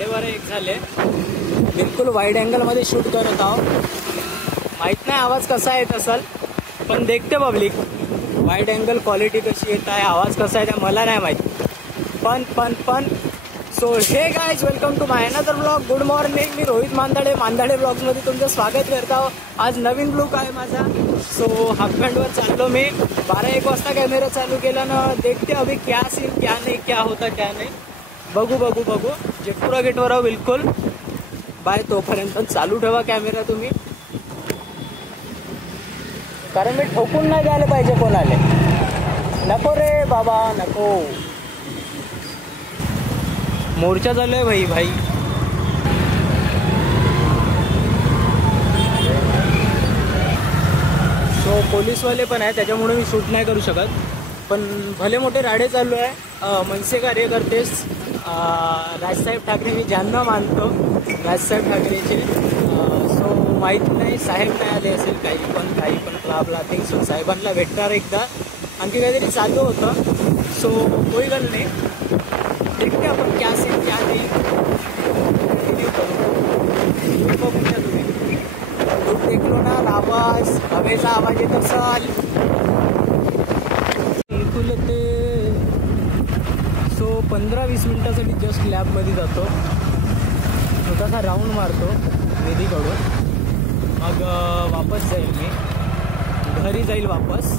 12:30 झाले. बिलकुल वाईड अँगलमध्ये शूट करत आहोत. माहीत नाही आवाज कसा येत असेल, पण देखते पब्लिक वाईड अँगल क्वालिटी कशी येत आहे, आवाज कसा आहे ते मला नाही माहीत. पण so hey guys, welcome to my another blog. Good morning. मी रोहित मांदाडे ब्लॉग्समध्ये तुमचं स्वागत करत आहो. आज नवीन ब्लॉग आहे माझा. सो हाफ पॅन्टवर चाललो मी. 12-1 वाजता कॅमेरा चालू केला ना. देखते अभी क्या सीन क्या नाही, क्या होता क्या नाही. बघू जेटपुरा गेटवर आहो बिलकुल. बाय. तोपर्यंत चालू ठेवा कॅमेरा तुम्ही, कारण मी ठोकून नाही द्यायला पाहिजे कोणाले. नको रे बाबा नको. मोर्चा चालू आहे भाई. सो पोलीसवाले पण आहे, त्याच्यामुळे मी शूट नाही करू शकत. पण भले मोठे राडे चालू आहे. मनसे कार्यकर्तेच राजसाहेब ठाकरे, मी ज्यांना मानतो राजसाहेब ठाकरेचे. सो माहीत नाही साहेब नाही आले असेल, काही पण आपला थिंक सो साहेबांना भेटणार एकदा. आणखी काहीतरी चालू होतं. सो कोई गल नाही. देखते आपण क्या से क्या नाही. बघूया तुम्ही. दूध देखलो ना, आवाज हवेचा आवाज येत असाल बिलकुल ते. सो 15-20 मिनिटासाठी जस्ट लॅबमध्ये जातो, छोटासा राऊंड मारतो निधीकडून. मग वापस जाईल मी घरी, जाईल वापस.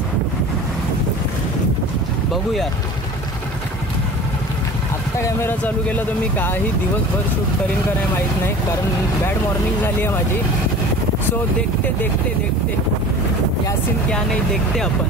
बघू यार, आत्ता कॅमेरा चालू केला तर मी काही दिवसभर शूट करीन का नाही माहीत नाही, कारण बॅड मॉर्निंग झाली आहे माझी. सो देखते क्या सीन क्या नाही, देखते आपण.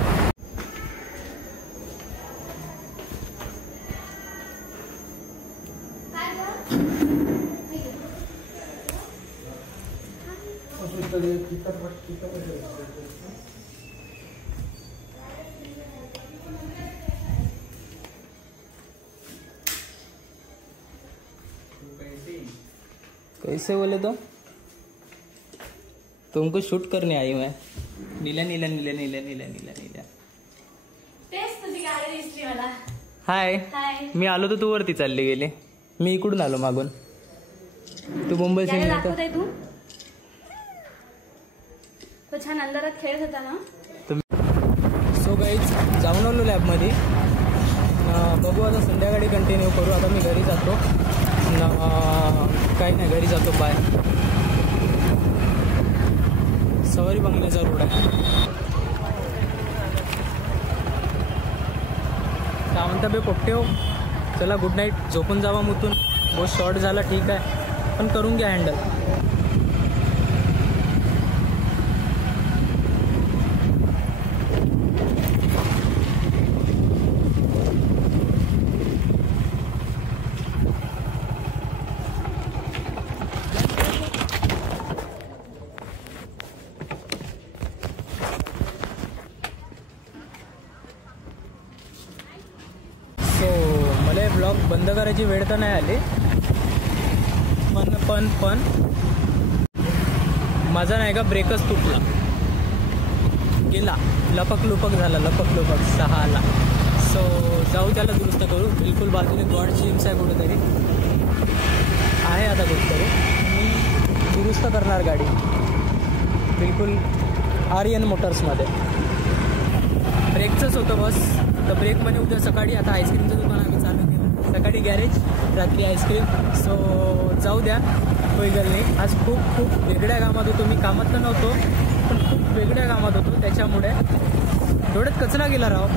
कैसे बोले तो तुमको शूट करने आई मैं. नीला. हाय. मी आलो तर तू वरती चालली गेली. मी इकडून आलो मागून. तू मुंबई से तो छान अंधारात खेळत होता ना. सो गाईज, जाऊन आलो लॅबमध्ये. बघू आता संध्याकाळी कंटिन्यू करू. आता मी घरी जातो. काही नाही, घरी जातो. बाय. सवारी बंगल्याचा रोड आहे. काय म्हणता बे पोट्टे हो. चला गुड नाईट. झोपून जावा मुतून. बहुत शॉर्ट झाला ठीक आहे, पण करून घ्या हँडल. मला ब्लॉग बंद करायची वेळ तर नाही आली, पण माझा नाही का ब्रेकच तुटला गेला. लपक झाला 6ला. सो जाऊ त्याला दुरुस्त करू. बिलकुल बाजूने गॉडची जिम्स आहे कुठेतरी आहे. आता कुठेतरी मी दुरुस्त करणार गाडी बिलकुल. आर्यन मोटर्समध्ये ब्रेकचंच होतं बस. तर ब्रेकमध्ये उद्या सकाळी आता आईस्क्रीमचं दुकान आम्ही चालू केलं. सकाळी गॅरेज, रात्री आईस्क्रीम. सो जाऊ द्या, काही गल नाही. आज खूप वेगळ्या कामात होतो. मी कामात तर नव्हतो, पण खूप वेगळ्या कामात होतो. त्याच्यामुळे डोळ्यात कचरा गेला राव.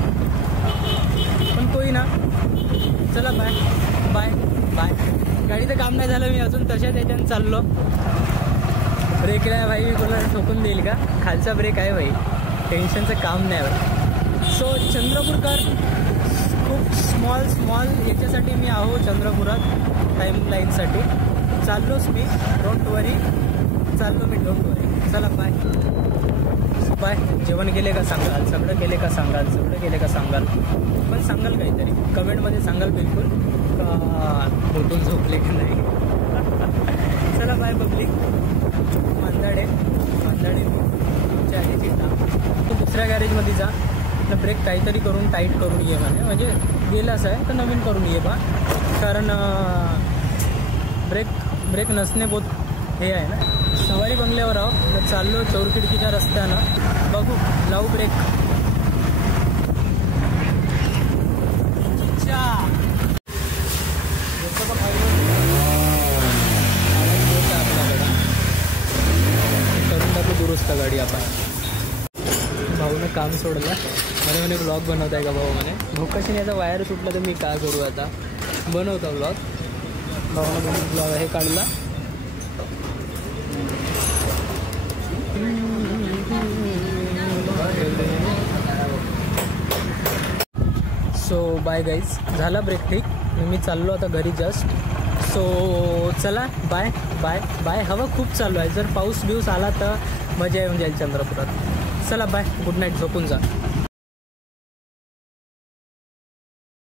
पण कोई ना. चला बाय. गाडीचं काम नाही झालं. मी अजून तशा त्याच्यानं चाललो. ब्रेक नाही भाई, मी कोणाला ठोकून देईल का. खालचा ब्रेक आहे भाई, टेन्शनचं काम नाही भाई. सो चंद्रपूरकर खूप स्मॉल याच्यासाठी मी आहो चंद्रपुरात टाईमलाईनसाठी. चाललोच मी. डोंट वरी. चला बाय. जेवण केले का सांगाल, सगळं केले का सांगाल. पण सांगाल काहीतरी कमेंटमध्ये सांगाल बिलकुल. उठून झोपले का नाही. चला बाय पब्लिक. मांदाडे तुमच्या आहे चिंता. तू दुसऱ्या गॅरेजमध्ये जा. तर ब्रेक काहीतरी करून टाईट करून ये म्हणजे गेलाच आहे तर नवीन करून ये बा. कारण ब्रेक नसणे बहुत हे आहे ना. सवारी बंगल्यावर आहो, चाललो चौरखिडकीच्या रस्त्यानं. बघू लावू ब्रेक. करून टाकू दुरुस्त गाडी आपण. भाऊनं काम सोडलं. म्हणे ब्लॉग बनवताय का भाऊ? म्हणे भोकाशीने याचा वायर सुटला तर मी काय करू आता. बनवतो ब्लॉग. भाऊनं ब्लॉग हे काढला. So bye guys. झाला ब्रेक ठीक. मी चाललो आता घरी जस्ट. सो चला बाय बाय बाय. हवा खूप चालू आहे. जर पाऊस बिऊस आला तर मजा येऊन जाईल चंद्रपुरात. चला बाय. Good night. झोपून जा.